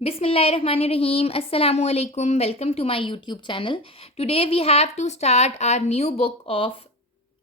Bismillahirrahmanirrahim. Assalamu alaikum. Welcome to my YouTube channel. Today we have to start our new book of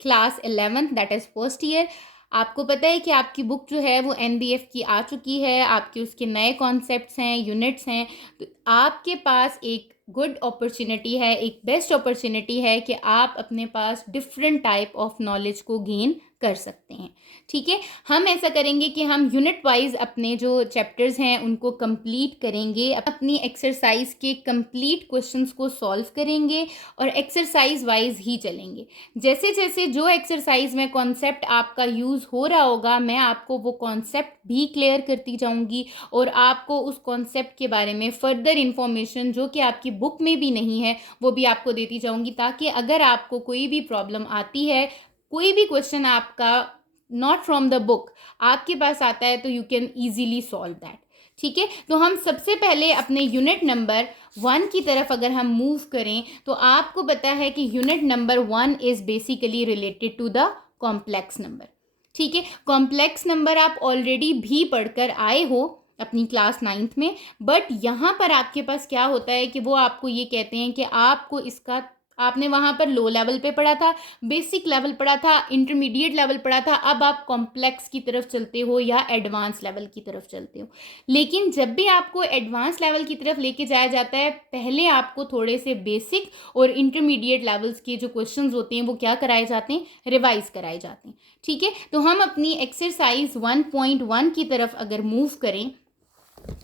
class 11th, that is first year. आपको पता है कि आपकी book जो है वो NBF की आ चुकी है, आपके उसके नए कॉन्सेप्ट्स हैं, यूनिट्स हैं, तो आपके पास एक गुड अपॉर्चुनिटी है, एक बेस्ट अपॉर्चुनिटी है कि आप अपने पास डिफरेंट टाइप ऑफ नॉलेज को गेन कर सकते हैं। ठीक है, हम ऐसा करेंगे कि हम यूनिट वाइज अपने जो चैप्टर्स हैं उनको कंप्लीट करेंगे, अपनी एक्सरसाइज के कंप्लीट क्वेश्चंस को सॉल्व करेंगे और एक्सरसाइज वाइज ही चलेंगे। जैसे जैसे जो एक्सरसाइज में कॉन्सेप्ट आपका यूज़ हो रहा होगा, मैं आपको वो कॉन्सेप्ट भी क्लियर करती जाऊंगी और आपको उस कॉन्सेप्ट के बारे में फर्दर इंफॉर्मेशन जो कि आपकी बुक में भी नहीं है वो भी आपको देती जाऊंगी, ताकि अगर आपको कोई भी प्रॉब्लम आती है, कोई भी क्वेश्चन आपका नॉट फ्रॉम द बुक आपके पास आता है, तो you can easily solve that. ठीक है, तो हम सबसे पहले अपने यूनिट नंबर 1 की तरफ अगर हम मूव करें तो आपको पता है कि unit number 1 is basically related to the complex number. ठीक है, कॉम्प्लेक्स नंबर आप ऑलरेडी भी पढ़कर आए हो अपनी क्लास 9th में, बट यहाँ पर आपके पास क्या होता है कि वो आपको ये कहते हैं कि आपको इसका, आपने वहाँ पर लो लेवल पे पढ़ा था, बेसिक लेवल पढ़ा था, इंटरमीडिएट लेवल पढ़ा था, अब आप कॉम्प्लेक्स की तरफ चलते हो या एडवांस लेवल की तरफ चलते हो। लेकिन जब भी आपको एडवांस लेवल की तरफ लेके जाया जाता है, पहले आपको थोड़े से बेसिक और इंटरमीडिएट लेवल्स के जो क्वेश्चंस होते हैं वो क्या कराए जाते हैं, रिवाइज कराए जाते हैं। ठीक है, तो हम अपनी एक्सरसाइज 1.1 की तरफ अगर मूव करें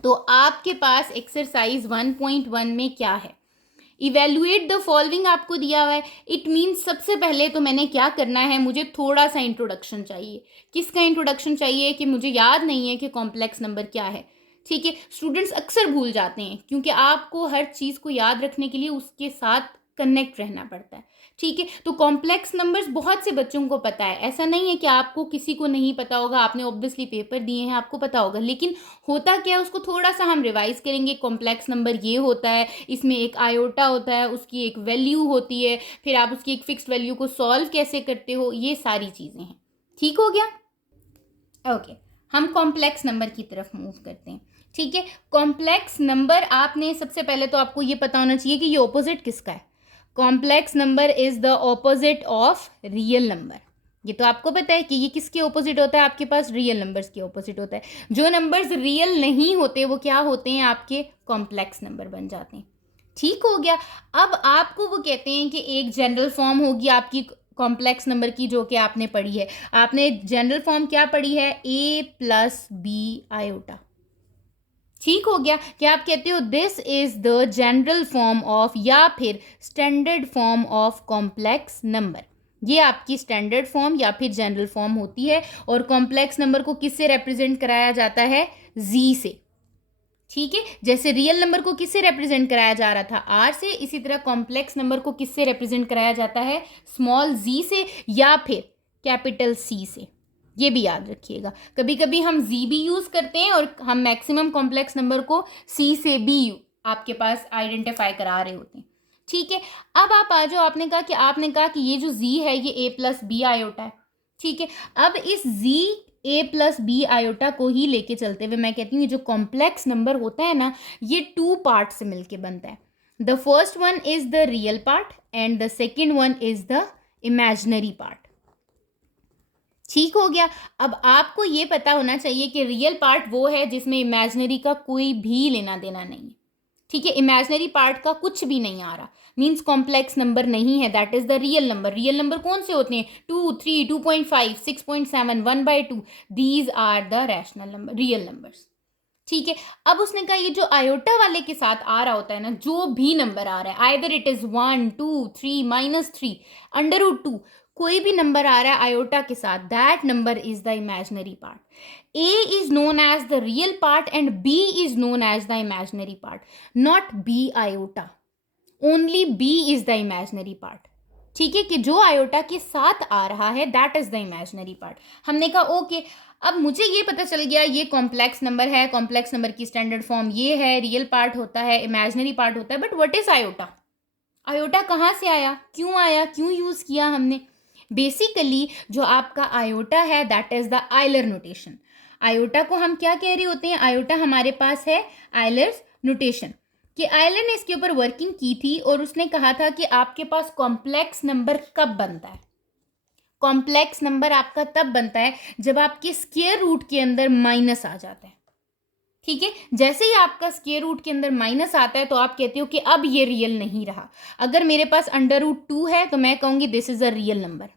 तो आपके पास एक्सरसाइज 1.1 में क्या है, इवेल्युएट द फॉलोइंग आपको दिया हुआ है। इट मीन्स सबसे पहले तो मैंने क्या करना है, मुझे थोड़ा सा इंट्रोडक्शन चाहिए। किसका इंट्रोडक्शन चाहिए कि मुझे याद नहीं है कि कॉम्प्लेक्स नंबर क्या है। ठीक है, स्टूडेंट्स अक्सर भूल जाते हैं क्योंकि आपको हर चीज़ को याद रखने के लिए उसके साथ कनेक्ट रहना पड़ता है। ठीक है, तो कॉम्प्लेक्स नंबर्स बहुत से बच्चों को पता है, ऐसा नहीं है कि आपको किसी को नहीं पता होगा, आपने ऑब्वियसली पेपर दिए हैं आपको पता होगा, लेकिन होता क्या है उसको थोड़ा सा हम रिवाइज करेंगे। कॉम्प्लेक्स नंबर ये होता है, इसमें एक आयोटा होता है, उसकी एक वैल्यू होती है, फिर आप उसकी एक फिक्स्ड वैल्यू को सॉल्व कैसे करते हो, ये सारी चीज़ें हैं। ठीक हो गया, ओके। हम कॉम्प्लेक्स नंबर की तरफ मूव करते हैं। ठीक है, कॉम्प्लेक्स नंबर आपने सबसे पहले तो आपको ये पता होना चाहिए कि ये ऑपोजिट किसका है। Complex number is the opposite of real number. ये तो आपको पता है कि ये किसके ऑपोजिट होता है, आपके पास रियल नंबर्स के ऑपोजिट होता है। जो नंबर्स रियल नहीं होते वो क्या होते हैं, आपके कॉम्प्लेक्स नंबर बन जाते हैं। ठीक हो गया, अब आपको वो कहते हैं कि एक जनरल फॉर्म होगी आपकी कॉम्प्लेक्स नंबर की जो कि आपने पढ़ी है। आपने जनरल फॉर्म क्या पढ़ी है, a+b आयोटा। ठीक हो गया, क्या आप कहते हो this is the general form of या फिर standard form of complex number. ये आपकी स्टैंडर्ड फॉर्म या फिर जनरल फॉर्म होती है और कॉम्प्लेक्स नंबर को किससे रिप्रेजेंट कराया जाता है, जी से। ठीक है, जैसे रियल नंबर को किससे रिप्रेजेंट कराया जा रहा था, आर से, इसी तरह कॉम्प्लेक्स नंबर को किससे रिप्रेजेंट कराया जाता है, स्मॉल जी से या फिर कैपिटल सी से। ये भी याद रखिएगा, कभी कभी हम जी भी यूज करते हैं और हम मैक्सिमम कॉम्प्लेक्स नंबर को सी से भी आपके पास आइडेंटिफाई करा रहे होते हैं। ठीक है, अब आप आ जाओ, आपने कहा कि ये जो जी है ये a+b आयोटा है। ठीक है, अब इस जी a+b आयोटा को ही लेके चलते हुए मैं कहती हूँ ये जो कॉम्प्लेक्स नंबर होता है ना, ये 2 पार्ट से मिलके बनता है। The first one is the real part and the second one is the imaginary part. ठीक हो गया, अब आपको ये पता होना चाहिए कि रियल पार्ट वो है जिसमें इमेजिनरी का कोई भी लेना देना नहीं है। ठीक है, इमेजिनरी पार्ट का कुछ भी नहीं आ रहा, मीन्स कॉम्प्लेक्स नंबर नहीं है, that is the real number. Real number कौन से होते हैं, 2, 3, 2.5, 6.7, 1/2, these are the rational number, real numbers. ठीक है, अब उसने कहा ये जो आयोटा वाले के साथ आ रहा होता है ना, जो भी नंबर आ रहा है, आइदर इट इज 1, 2, 3, -3, √2, कोई भी नंबर आ रहा है आयोटा के साथ, that number is the imaginary part. A is known as the real part and B is known as the imaginary part, not B iota. Only B is the imaginary part. ठीक है, कि जो iota के साथ आ रहा है that is the imaginary part. हमने कहा ओके, अब मुझे ये पता चल गया ये कॉम्प्लेक्स नंबर है, कॉम्प्लेक्स नंबर की स्टैंडर्ड फॉर्म ये है, रियल पार्ट होता है, इमेजिनरी पार्ट होता है, but what is iota. Iota कहाँ से आया, क्यों यूज़ किया हमने। बेसिकली जो आपका आयोटा है that is the Euler notation. Iota को हम क्या कह रहे होते हैं, आयोटा हमारे पास है आयलर्स नोटेशन, कि आयलर ने इसके ऊपर वर्किंग की थी और उसने कहा था कि आपके पास कॉम्प्लेक्स नंबर कब बनता है, कॉम्प्लेक्स नंबर आपका तब बनता है जब आपके स्क्वायर रूट के अंदर माइनस आ जाता है। ठीक है, जैसे ही आपका स्क्वायर रूट के अंदर माइनस आता है तो आप कहते हो कि अब ये रियल नहीं रहा। अगर मेरे पास √2 है तो मैं कहूंगी this is a real number.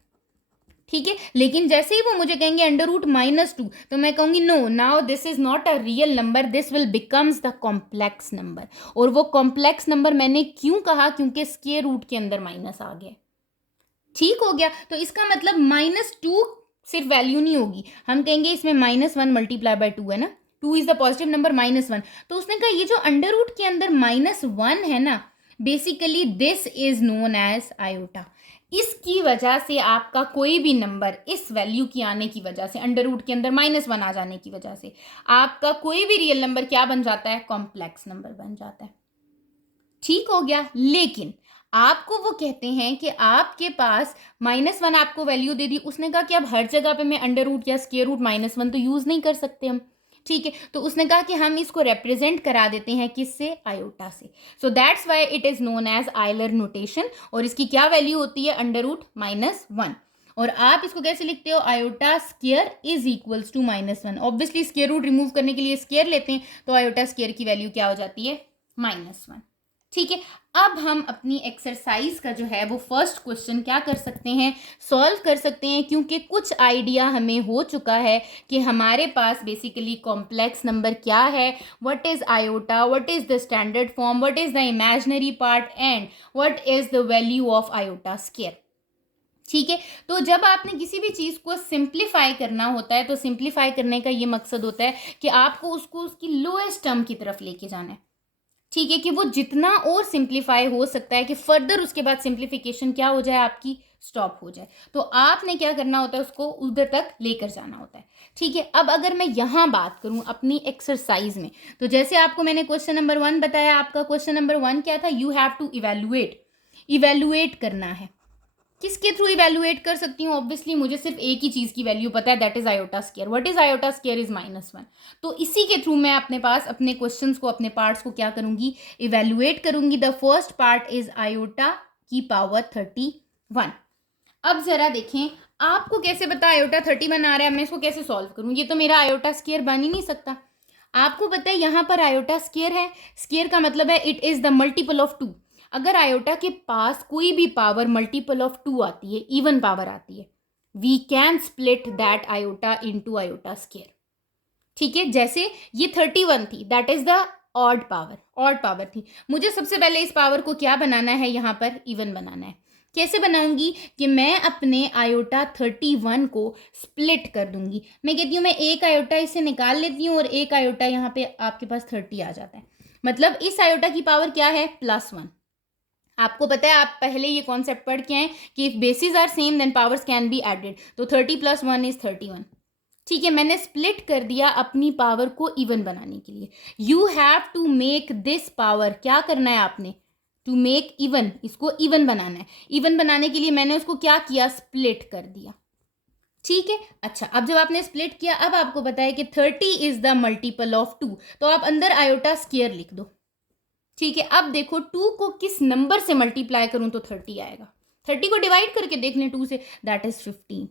ठीक है, लेकिन जैसे ही वो मुझे कहेंगे √-2 तो मैं कहूंगी no, now this is not a real number, this will becomes the complex number. और वो कॉम्प्लेक्स नंबर मैंने क्यों कहा, क्योंकि स्क्वायर रूट के अंदर माइनस आ गया। ठीक हो गया, तो इसका मतलब -2 सिर्फ वैल्यू नहीं होगी, हम कहेंगे इसमें -1 मल्टीप्लाई बाय 2 है ना, 2 इज द पॉजिटिव नंबर -1। तो उसने कहा ये जो अंडर रूट के अंदर -1 है ना, basically this is known as iota. इसकी वजह से आपका कोई भी नंबर इस वैल्यू की आने की वजह से, अंडर रूट के अंदर -1 आ जाने की वजह से आपका कोई भी रियल नंबर क्या बन जाता है, कॉम्प्लेक्स नंबर बन जाता है। ठीक हो गया, लेकिन आपको वो कहते हैं कि आपके पास -1 आपको वैल्यू दे दी, उसने कहा कि अब हर जगह पे मैं अंडर रूट या स्क्वायर रूट -1 तो यूज नहीं कर सकते हम। ठीक है, तो उसने कहा कि हम इसको रिप्रेजेंट करा देते हैं किससे, आयोटा से। So that's why it is known as Euler notation. और इसकी क्या वैल्यू होती है, √-1। और आप इसको कैसे लिखते हो, iota square is equals to -1। Obviously square root remove करने के लिए स्क्वायर लेते हैं, तो आयोटा स्क्वायर की वैल्यू क्या हो जाती है, -1। ठीक है, अब हम अपनी एक्सरसाइज का जो है वो फर्स्ट क्वेश्चन क्या कर सकते हैं, सॉल्व कर सकते हैं, क्योंकि कुछ आइडिया हमें हो चुका है कि हमारे पास बेसिकली कॉम्प्लेक्स नंबर क्या है, what is iota, what is the standard form, what is the imaginary part and what is the value of iota square. ठीक है, तो जब आपने किसी भी चीज़ को सिंप्लीफाई करना होता है तो सिंप्लीफाई करने का ये मकसद होता है कि आपको उसको उसकी लोएस्ट टर्म की तरफ लेके जाना है। ठीक है, कि वो जितना और सिंप्लीफाई हो सकता है, कि फर्दर उसके बाद सिंप्लीफिकेशन क्या हो जाए, आपकी स्टॉप हो जाए। तो आपने क्या करना होता है, उसको उधर तक लेकर जाना होता है। ठीक है, अब अगर मैं यहाँ बात करूँ अपनी एक्सरसाइज में, तो जैसे आपको मैंने क्वेश्चन नंबर 1 बताया, आपका क्वेश्चन नंबर 1 क्या था, यू हैव टू इवेलुएट करना है। किसके थ्रू इवेलुएट कर सकती हूँ, ऑब्वियसली मुझे सिर्फ एक ही चीज़ की वैल्यू पता है, that is iota square. What is iota square is -1। तो इसी के थ्रू मैं अपने पास अपने क्वेश्चंस को, अपने पार्ट्स को क्या करूंगी, इवेलुएट करूंगी। The first part is iota की पावर 31। अब जरा देखें आपको कैसे पता आयोटा 31 आ रहा है, मैं इसको कैसे सॉल्व करूँ, ये तो मेरा आयोटा स्क्वायर बन ही नहीं सकता। आपको पता है यहाँ पर आयोटा स्क्वायर है, स्क्वायर का मतलब है it is the multiple of 2। अगर आयोटा के पास कोई भी पावर मल्टीपल ऑफ 2 आती है, इवन पावर आती है, we can split that iota into iota square. ठीक है, जैसे ये 31 थी, that is the odd power थी, मुझे सबसे पहले इस पावर को क्या बनाना है, यहाँ पर इवन बनाना है। कैसे बनाऊंगी, कि मैं अपने आयोटा 31 को स्प्लिट कर दूंगी। मैं कहती हूँ मैं एक आयोटा इससे निकाल लेती हूँ और एक आयोटा यहाँ पे आपके पास 30 आ जाता है, मतलब इस आयोटा की पावर क्या है, +1। आपको पता है, आप पहले ये कॉन्सेप्ट पढ़ के आए कि if basis are same then powers can be added, तो 30 + 1 इज 31। ठीक है, मैंने स्प्लिट कर दिया अपनी पावर को इवन बनाने के लिए। You have to make this power, क्या करना है आपने, टू मेक इवन, इसको इवन बनाना है। इवन बनाने के लिए मैंने उसको क्या किया, स्प्लिट कर दिया। ठीक है, अच्छा, अब जब आपने स्प्लिट किया, अब आपको पता है कि 30 इज द मल्टीपल ऑफ 2, तो आप अंदर आयोटा स्क्वायर लिख दो। ठीक है, अब देखो 2 को किस नंबर से मल्टीप्लाई करूं तो 30 आएगा, 30 को डिवाइड करके देख लें 2 से, दैट इज 15।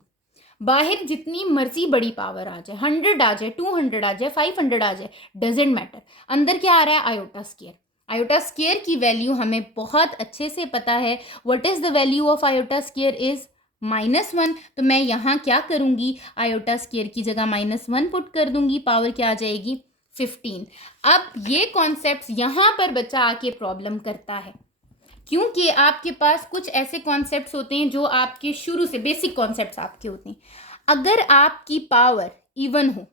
बाहर जितनी मर्जी बड़ी पावर आ जाए, 100 आ जाए, 200 आ जाए, 500 आ जाए, डजेंट मैटर, अंदर क्या आ रहा है, आयोटा स्क्वायर। आयोटा स्क्वायर की वैल्यू हमें बहुत अच्छे से पता है, what is the value of iota square is -1। तो मैं यहाँ क्या करूंगी, आयोटा स्क्वायर की जगह -1 पुट कर दूंगी, पावर क्या आ जाएगी, 15। अब ये कॉन्सेप्ट्स यहाँ पर बच्चा आके प्रॉब्लम करता है, क्योंकि आपके पास कुछ ऐसे कॉन्सेप्ट्स होते हैं जो आपके शुरू से बेसिक कॉन्सेप्ट्स आपके होते हैं। अगर आपकी पावर इवन हो,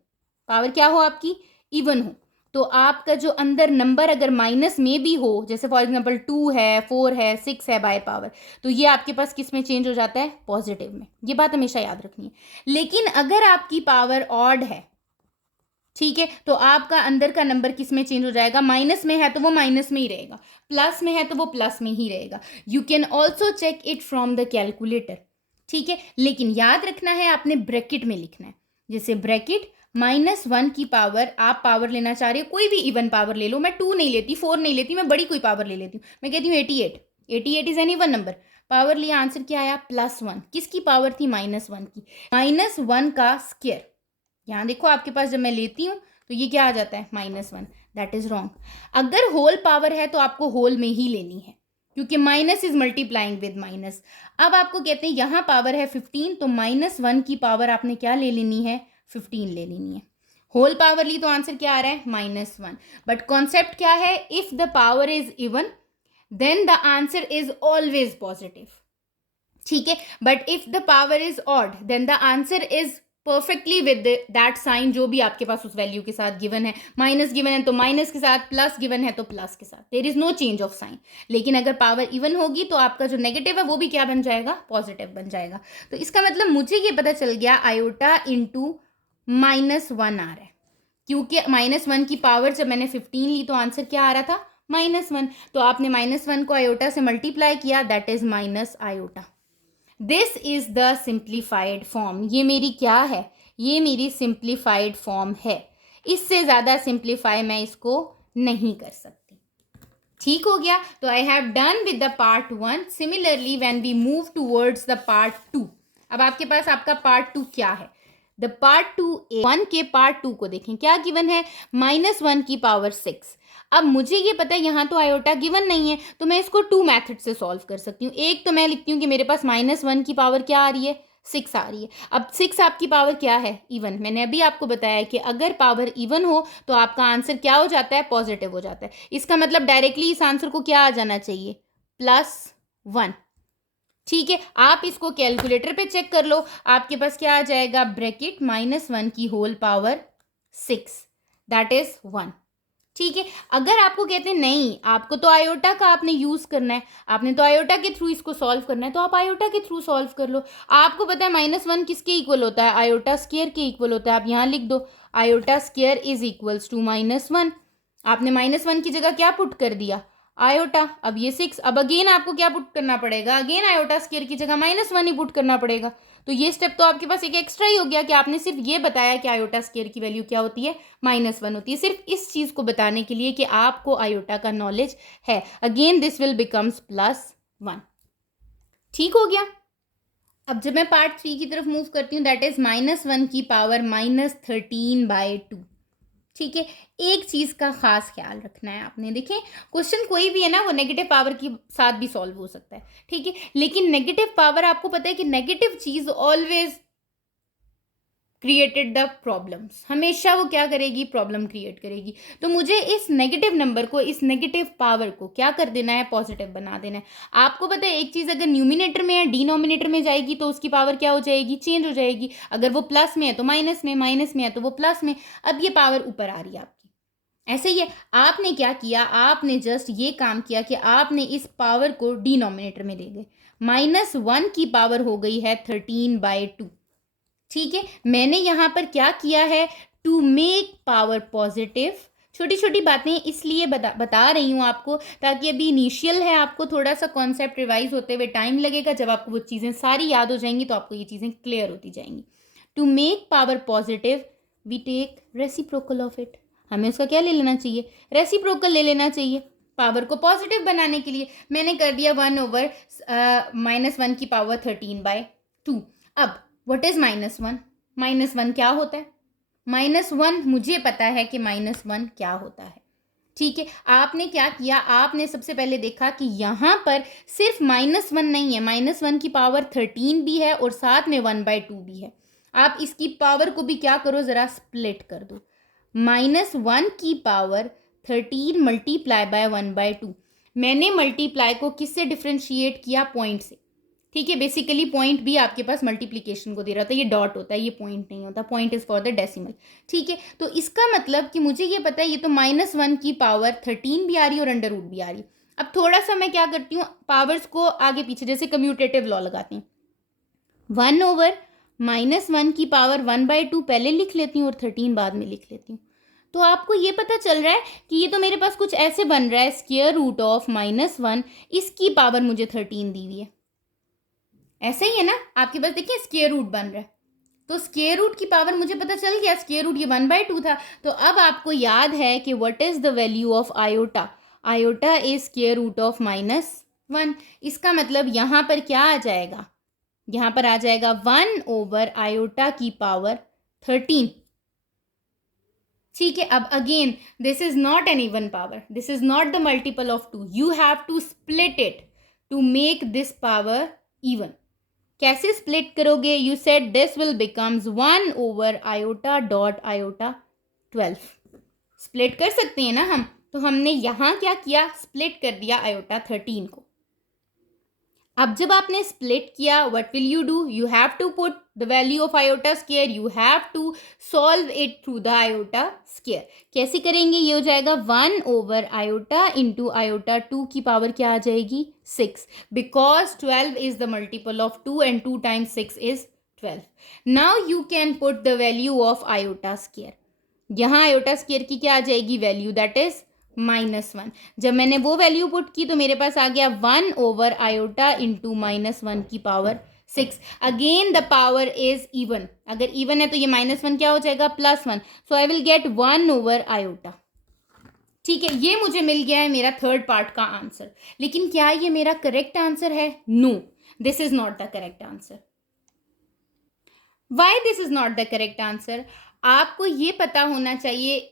पावर क्या हो आपकी, इवन हो, तो आपका जो अंदर नंबर अगर माइनस में भी हो, जैसे फॉर एग्जांपल 2 है, 4 है, 6 है बाय पावर, तो ये आपके पास किस में चेंज हो जाता है, पॉजिटिव में। ये बात हमेशा याद रखनी है। लेकिन अगर आपकी पावर ऑड है, ठीक है, तो आपका अंदर का नंबर किस में चेंज हो जाएगा, माइनस में है तो वो माइनस में ही रहेगा, प्लस में है तो वो प्लस में ही रहेगा। You can also check it from the calculator. ठीक है, लेकिन याद रखना है आपने ब्रैकेट में लिखना है, जैसे ब्रैकेट -1 की पावर, आप पावर लेना चाह रहे हो, कोई भी इवन पावर ले लो, मैं 2 नहीं लेती, 4 नहीं लेती, मैं बड़ी कोई पावर ले लेती हूँ, मैं कहती हूँ 88। 88 is an even number, power लिया, आंसर क्या आया +1। किसकी पावर थी? -1 की। -1 का स्क्वायर, यहाँ देखो आपके पास जब मैं लेती हूँ तो ये क्या आ जाता है? -1। That is wrong. अगर होल पावर है तो आपको होल में ही लेनी है, क्योंकि minus is multiplying with minus. अब आपको कहते हैं यहाँ पावर है 15, तो -1 की पावर आपने क्या ले लेनी है? 15 ले लेनी है। होल पावर ली तो आंसर क्या आ रहा है? -1। बट कॉन्सेप्ट क्या है? If the power is even then the answer is always positive, ठीक है। But if the power is odd then the answer is perfectly with that sign जो भी आपके पास उस वैल्यू के साथ गिवन है। माइनस गिवन है तो माइनस के साथ, प्लस गिवन है तो प्लस के साथ, there is no change of sign. लेकिन अगर पावर इवन होगी तो आपका जो नेगेटिव है वो भी क्या बन जाएगा? पॉजिटिव बन जाएगा। तो इसका मतलब मुझे ये पता चल गया आयोटा इंटू -1 आ रहा है, क्योंकि -1 की पावर जब मैंने 15 ली तो आंसर क्या आ रहा था? -1। तो आपने -1 को आयोटा से मल्टीप्लाई किया, that is minus iota. This is the simplified form. ये मेरी क्या है? ये मेरी सिंप्लीफाइड फॉर्म है। इससे ज़्यादा सिंप्लीफाई मैं इसको नहीं कर सकती। ठीक हो गया? तो I have done with the part 1। Similarly when we move towards the part 2, अब आपके पास आपका पार्ट 2 क्या है? द पार्ट 2 1 के पार्ट 2 को देखें, क्या गिवन है? -1 की पावर 6। अब मुझे ये पता है यहाँ तो आयोटा गिवन नहीं है, तो मैं इसको 2 मेथड से सॉल्व कर सकती हूँ। एक तो मैं लिखती हूँ कि मेरे पास -1 की पावर क्या आ रही है? 6 आ रही है। अब 6 आपकी पावर क्या है? इवन। मैंने अभी आपको बताया कि अगर पावर इवन हो तो आपका आंसर क्या हो जाता है? पॉजिटिव हो जाता है। इसका मतलब डायरेक्टली इस आंसर को क्या आ जाना चाहिए? +1। ठीक है, आप इसको कैलकुलेटर पे चेक कर लो, आपके पास क्या आ जाएगा? ब्रैकेट -1 की होल पावर 6, दैट इज 1। ठीक है, अगर आपको कहते हैं नहीं आपको तो आयोटा का आपने यूज करना है, आपने तो आयोटा के थ्रू इसको सॉल्व करना है, तो आप आयोटा के थ्रू सॉल्व कर लो। आपको पता है -1 किसके इक्वल होता है? आयोटा स्क्वायर के इक्वल होता है। आप यहाँ लिख दो, iota square is equals to -1। आपने -1 की जगह क्या पुट कर दिया? आयोटा। अब ये 6, अब अगेन आपको क्या पुट करना पड़ेगा? अगेन आयोटा स्क्वायर की जगह -1 ही पुट करना पड़ेगा। तो ये स्टेप तो आपके पास एक एक्स्ट्रा ही हो गया कि आपने सिर्फ ये बताया कि आयोटा स्क्वायर की वैल्यू क्या होती है? -1 होती है, सिर्फ इस चीज को बताने के लिए कि आपको आयोटा का नॉलेज है। Again this will becomes +1। ठीक हो गया? अब जब मैं पार्ट 3 की तरफ मूव करती हूँ, दैट इज -1 की पावर -13/2। ठीक है, एक चीज का खास ख्याल रखना है आपने। देखें, क्वेश्चन कोई भी है ना, वो नेगेटिव पावर के साथ भी सॉल्व हो सकता है, ठीक है, लेकिन नेगेटिव पावर आपको पता है कि नेगेटिव चीज ऑलवेज क्रिएटेड द प्रॉब्लम्स, हमेशा वो क्या करेगी? प्रॉब्लम क्रिएट करेगी। तो मुझे इस नेगेटिव नंबर को, इस नेगेटिव पावर को क्या कर देना है? पॉजिटिव बना देना है। आपको पता है एक चीज अगर न्यूमिनेटर में या डिनोमिनेटर में जाएगी तो उसकी पावर क्या हो जाएगी? चेंज हो जाएगी। अगर वो प्लस में है तो माइनस में, माइनस में है तो वो प्लस में। अब ये पावर ऊपर आ रही है आपकी। ऐसे ही है, आपने क्या किया? आपने जस्ट ये काम किया कि आपने इस पावर को डिनोमिनेटर में ले गए। -1 की पावर हो गई है 13/2। ठीक है, मैंने यहां पर क्या किया है? To make power positive. छोटी छोटी बातें इसलिए बता रही हूं आपको, ताकि अभी इनिशियल है, आपको थोड़ा सा कॉन्सेप्ट रिवाइज होते हुए टाइम लगेगा। जब आपको वो चीज़ें सारी याद हो जाएंगी तो आपको ये चीज़ें क्लियर होती जाएंगी। To make power positive we take reciprocal of it. हमें उसका क्या ले लेना चाहिए? रेसिप्रोकल ले लेना चाहिए। पावर को पॉजिटिव बनाने के लिए मैंने कर दिया 1/-1 की पावर 13/2। अब व्हाट इज -1? -1 क्या होता है? -1 मुझे पता है कि -1 क्या होता है। ठीक है, आपने क्या किया? आपने सबसे पहले देखा कि यहाँ पर सिर्फ -1 नहीं है, -1 की पावर 13 भी है और साथ में 1/2 भी है। आप इसकी पावर को भी क्या करो? ज़रा स्प्लिट कर दो। -1 की पावर 13 मल्टीप्लाई बाय 1/2। मैंने मल्टीप्लाई को किससे डिफ्रेंशिएट किया? पॉइंट से। ठीक है, बेसिकली पॉइंट भी आपके पास मल्टीप्लिकेशन को दे रहा था, ये डॉट होता है, ये पॉइंट नहीं होता, point is for the decimal. ठीक है, तो इसका मतलब कि मुझे ये पता है ये तो -1 की पावर 13 भी आ रही है और अंडर रूट भी आ रही है। अब थोड़ा सा मैं क्या करती हूँ, पावर्स को आगे पीछे जैसे कम्यूटेटिव लॉ लगाती हूँ। 1/-1 की पावर 1/2 पहले लिख लेती हूँ और 13 बाद में लिख लेती हूँ। तो आपको ये पता चल रहा है कि ये तो मेरे पास कुछ ऐसे बन रहा है, स्क्वायर रूट ऑफ -1, इसकी पावर मुझे 13 दी हुई है। ऐसे ही है ना, आपके पास देखिए स्क्वायर रूट बन रहा है। तो स्क्वायर रूट की पावर मुझे पता चल गया, स्क्वायर रूट ये 1/2 था। तो अब आपको याद है कि what is the value of iota, iota is square root of -1। इसका मतलब यहाँ पर क्या आ जाएगा, यहाँ पर आ जाएगा 1 ओवर आयोटा की पावर 13। ठीक है, अब again this is not an even power, this is not the multiple of 2, you have to split it to make this power even. कैसे स्प्लिट करोगे, you said this will becomes 1 over iota dot iota 12। Split कर सकते हैं ना हम, तो हमने यहां क्या किया, स्प्लिट कर दिया आयोटा 13 को। अब जब आपने स्प्लिट किया, what will you do, you have to put the value of iota square, you have to solve it through the iota square. कैसे करेंगे, ये हो जाएगा 1 ओवर आयोटा इंटू आयोटा 2 की पावर क्या आ जाएगी 6, because 12 is the multiple of 2 and 2 times 6 is 12। Now you can put the value of iota square, यहाँ iota square की क्या आ जाएगी वैल्यू, दैट इज -1। जब मैंने वो वैल्यू पुट की तो मेरे पास आ गया 1 ओवर आयोटा इंटू -1 की power 6। Again the power is even, अगर इवन है तो ये -1 क्या हो जाएगा +1, so I will get 1 over iota. ठीक है, ये मुझे मिल गया है मेरा थर्ड पार्ट का आंसर। लेकिन क्या ये मेरा करेक्ट आंसर है, no, this is not the correct answer. Why this is not the correct answer, आपको ये पता होना चाहिए,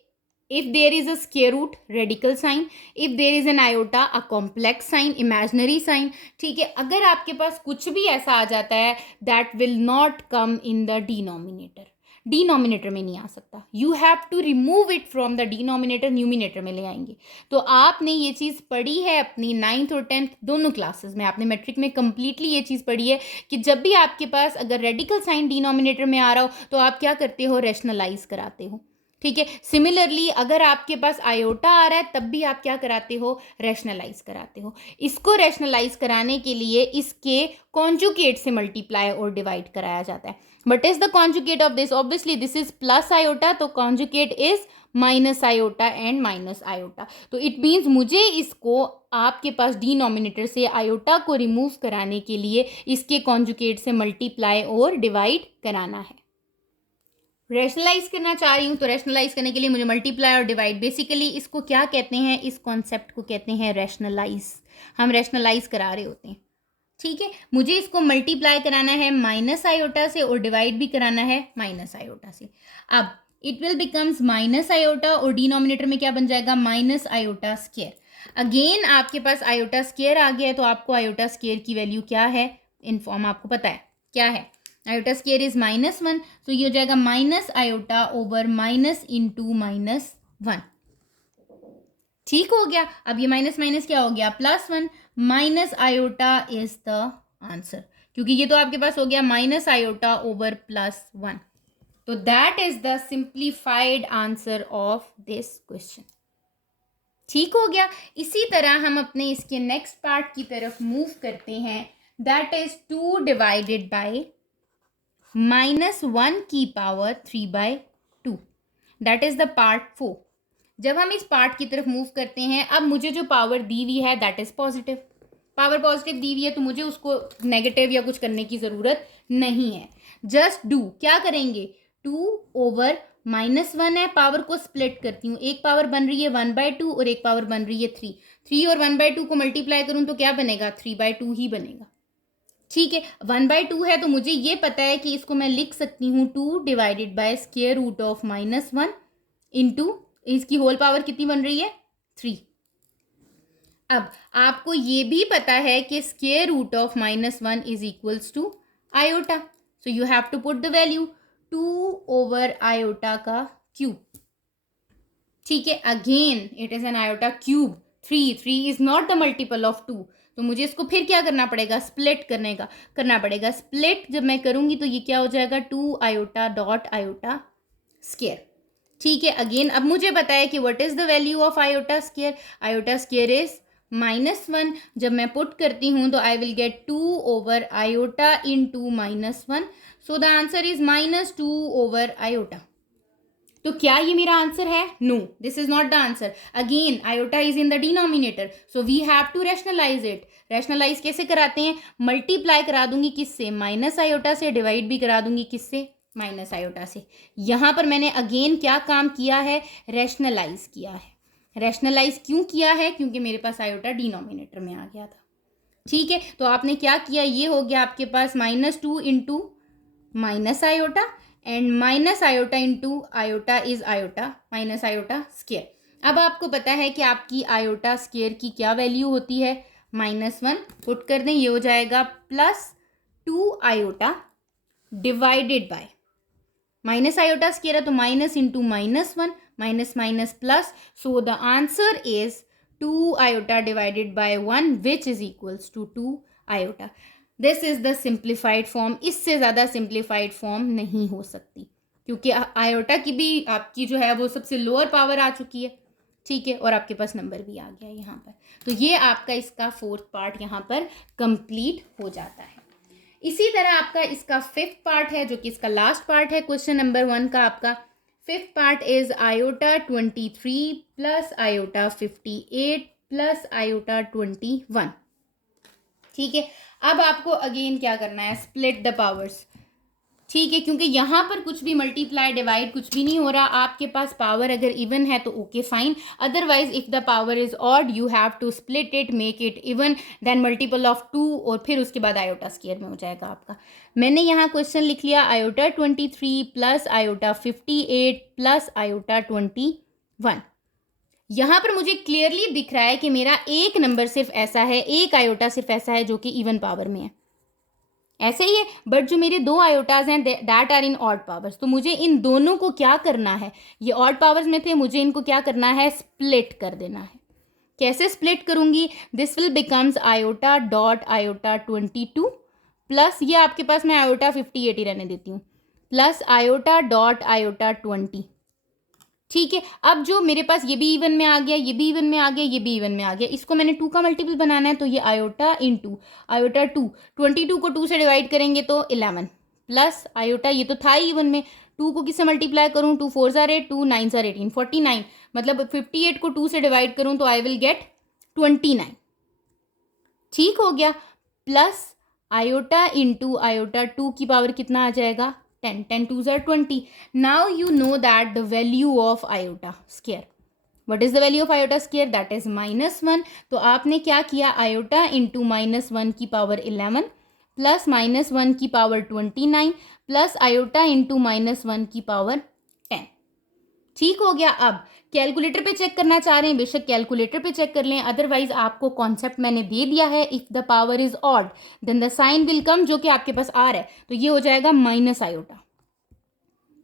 if there is a square root, radical sign, if there is an iota, a complex sign, imaginary sign। ठीक है, अगर आपके पास कुछ भी ऐसा आ जाता है that will not come in the denominator, denominator में नहीं आ सकता, you have to remove it from the denominator, numerator में ले आएंगे। तो आपने ये चीज़ पढ़ी है अपनी 9th और 10th दोनों क्लासेस में, आपने मैट्रिक में कंप्लीटली ये चीज़ पढ़ी है कि जब भी आपके पास अगर रेडिकल साइन डिनोमिनेटर में आ रहा हो तो आप क्या करते हो, रैशनलाइज कराते हो। ठीक है, सिमिलरली अगर आपके पास आयोटा आ रहा है तब भी आप क्या कराते हो, रैशनलाइज कराते हो। इसको रैशनलाइज कराने के लिए इसके कॉन्जुगेट से मल्टीप्लाई और डिवाइड कराया जाता है। But is the conjugate of this, obviously this is plus iota, तो conjugate is minus iota and minus iota. तो इट मीन्स मुझे इसको आपके पास डिनोमिनेटर से आयोटा को रिमूव कराने के लिए इसके कॉन्जुगेट से मल्टीप्लाई और डिवाइड कराना है। रैशनलाइज करना चाह रही हूँ तो रैशनलाइज करने के लिए मुझे मल्टीप्लाई और डिवाइड, बेसिकली इसको क्या कहते हैं, इस कॉन्सेप्ट को कहते हैं रैशनलाइज। हम रैशनलाइज करा रहे होते हैं। ठीक है, मुझे इसको मल्टीप्लाई कराना है माइनस आयोटा से और डिवाइड भी कराना है माइनस आयोटा से। अब it will becomes minus iota और डिनोमिनेटर में क्या बन जाएगा, माइनस आयोटा स्क्वायर। अगेन आपके पास आयोटा स्क्वायर आ गया है तो आपको आयोटा स्क्वायर की वैल्यू क्या है, इन फॉर्म आपको पता है क्या है, आयोटा स्क्वायर इज -1, तो ये हो जाएगा minus iota over minus into -1। ठीक हो गया, अब ये माइनस माइनस क्या हो गया, +1, minus iota is the answer, क्योंकि ये तो आपके पास हो गया माइनस आयोटा ओवर +1। तो that is the simplified answer of this question. ठीक हो गया, इसी तरह हम अपने इसके नेक्स्ट पार्ट की तरफ मूव करते हैं, दैट इज 2 डिवाइडेड बाय -1 की power 3/2, that is the part 4। जब हम इस पार्ट की तरफ मूव करते हैं, अब मुझे जो पावर दी हुई है that is positive, power positive दी हुई है तो मुझे उसको नेगेटिव या कुछ करने की ज़रूरत नहीं है। जस्ट डू, क्या करेंगे, 2 ओवर -1 है, पावर को स्प्लिट करती हूँ, एक पावर बन रही है 1/2 और एक पावर बन रही है 3। 3 और 1/2 को मल्टीप्लाई करूँ तो क्या बनेगा, 3/2 ही बनेगा। ठीक है, 1/2 है तो मुझे ये पता है कि इसको मैं लिख सकती हूँ 2 divided by square root of -1 into इसकी होल पावर कितनी बन रही है, 3। अब आपको ये भी पता है कि square root of -1 is equals to iota, so you have to put the value 2 over iota का क्यूब। ठीक है, again it is an iota cube, 3 is not the multiple of 2, तो मुझे इसको फिर क्या करना पड़ेगा, स्प्लिट करना पड़ेगा। स्प्लिट जब मैं करूंगी तो ये क्या हो जाएगा, 2 आयोटा डॉट आयोटा स्क्वायर। ठीक है, अगेन अब मुझे पता है कि what is the value of iota square, iota square is -1। जब मैं पुट करती हूँ तो I will get 2 over iota into -1, so the answer is -2 over iota. तो क्या ये मेरा आंसर है, no, this is not the answer. Again iota is in the denominator, so we have to rationalise it. Rationalise कैसे कराते हैं, multiply करा दूंगी किससे, माइनस आयोटा से, डिवाइड भी करा दूंगी किससे, माइनस आयोटा से। यहाँ पर मैंने अगेन क्या काम किया है, रैशनलाइज किया है। रैशनलाइज क्यों किया है, क्योंकि मेरे पास आयोटा डिनोमिनेटर में आ गया था। ठीक है, तो आपने क्या किया, ये हो गया आपके पास -2 into minus iota and minus iota into iota is iota minus iota square. अब आपको पता है कि आपकी आयोटा स्क्वायर की क्या वैल्यू होती है, -1 पुट कर दें, ये हो जाएगा +2 iota divided by minus iota square है तो minus into -1 minus minus plus, so the answer is 2 iota divided by 1 which is equals to 2 iota. This is the simplified form. इससे ज़्यादा सिंप्लीफाइड फॉर्म नहीं हो सकती, क्योंकि आयोटा की भी आपकी जो है वो सबसे लोअर पावर आ चुकी है। ठीक है, और आपके पास नंबर भी आ गया यहाँ पर। तो ये आपका इसका 4th पार्ट यहाँ पर कंप्लीट हो जाता है। इसी तरह आपका इसका 5th पार्ट है, जो कि इसका लास्ट पार्ट है क्वेश्चन नंबर 1 का। आपका 5th part is iota 23 plus iota 58 plus iota 21। ठीक है, अब आपको अगेन क्या करना है, स्प्लिट द पावर्स। ठीक है, क्योंकि यहाँ पर कुछ भी मल्टीप्लाई डिवाइड कुछ भी नहीं हो रहा। आपके पास पावर अगर इवन है तो okay fine, otherwise if the power is odd you have to split it, make it even, then multiple of 2 और फिर उसके बाद आयोटा स्क्वायर में हो जाएगा आपका। मैंने यहाँ क्वेश्चन लिख लिया iota 23 plus iota 58 plus iota 21। यहाँ पर मुझे क्लियरली दिख रहा है कि मेरा एक नंबर सिर्फ ऐसा है, एक आयोटा सिर्फ ऐसा है जो कि इवन पावर में है, ऐसे ही है। बट जो मेरे 2 आयोटाज हैं that are in odd powers, तो मुझे इन दोनों को क्या करना है, ये ऑड पावर्स में थे, मुझे इनको क्या करना है, स्प्लिट कर देना है। कैसे स्प्लिट करूंगी, this will becomes iota dot iota 22 plus, ये आपके पास मैं आयोटा 58 ही रहने देती हूँ, प्लस आयोटा डॉट आयोटा 20। ठीक है, अब जो मेरे पास ये भी इवन में आ गया, ये भी इवन में आ गया, ये भी इवन में आ गया, इसको मैंने 2 का मल्टीपल बनाना है, तो ये आयोटा इंटू आयोटा 2, 22 को 2 से डिवाइड करेंगे तो 11 प्लस आयोटा, ये तो था ही इवन में, 2 को किससे मल्टीप्लाई करूँ, 2 4 ज़ार 8, 2 9 ज़ार 18, 49, मतलब 58 को 2 से डिवाइड करूँ तो आई विल गेट 29। ठीक हो गया, प्लस आयोटा इंटू आयोटा 2 की पावर कितना आ जाएगा, 10, 10 2 are 20. Now you know that the value of iota square. What is the value of iota square? That is -1. तो आपने क्या किया, आयोटा इंटू -1 की पावर 11 प्लस -1 की पावर 29 प्लस आयोटा इंटू -1 की पावर 10। ठीक हो गया। अब कैलकुलेटर पे चेक करना चाह रहे हैं, बेशक कैलकुलेटर पे चेक कर लें, अदरवाइज आपको कॉन्सेप्ट मैंने दे दिया है, if the power is odd then the sign will come, जो कि आपके पास आर है, तो ये हो जाएगा माइनस आयोटा।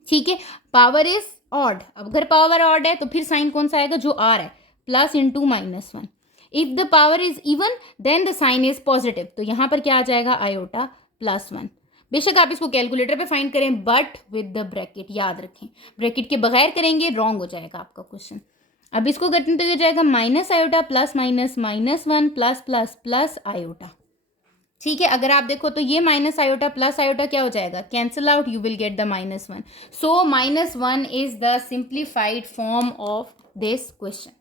ठीक है, पावर इज ऑड, अब अगर पावर ऑड है तो फिर साइन कौन सा आएगा, जो आर है, plus into -1। If the power is even then the sign is positive, तो यहाँ पर क्या आ जाएगा, आयोटा +1। बेशक आप इसको कैलकुलेटर पे फाइंड करें, बट विद द ब्रैकेट, याद रखें ब्रैकेट के बगैर करेंगे रॉन्ग हो जाएगा आपका क्वेश्चन। अब इसको करते हैं तो ये हो जाएगा minus iota plus minus -1 plus plus plus iota. ठीक है, अगर आप देखो तो ये माइनस आयोटा प्लस आयोटा क्या हो जाएगा, cancel out, you will get the -1। So -1 is the simplified form of this question.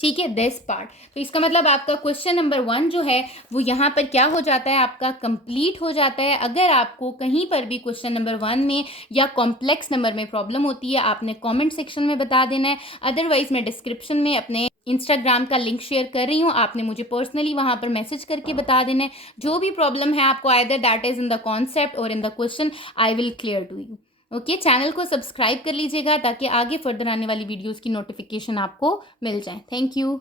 ठीक है, दिस पार्ट, तो इसका मतलब आपका क्वेश्चन नंबर 1 जो है वो यहाँ पर क्या हो जाता है, आपका कंप्लीट हो जाता है। अगर आपको कहीं पर भी क्वेश्चन नंबर 1 में या कॉम्प्लेक्स नंबर में प्रॉब्लम होती है, आपने कमेंट सेक्शन में बता देना है, अदरवाइज मैं डिस्क्रिप्शन में अपने इंस्टाग्राम का लिंक शेयर कर रही हूँ, आपने मुझे पर्सनली वहाँ पर मैसेज करके बता देना है। जो भी प्रॉब्लम है आपको, either that is in the concept और in the question, I will clear to you. Okay, channel को सब्सक्राइब कर लीजिएगा ताकि आगे फर्दर आने वाली वीडियोज़ की नोटिफिकेशन आपको मिल जाए। Thank you.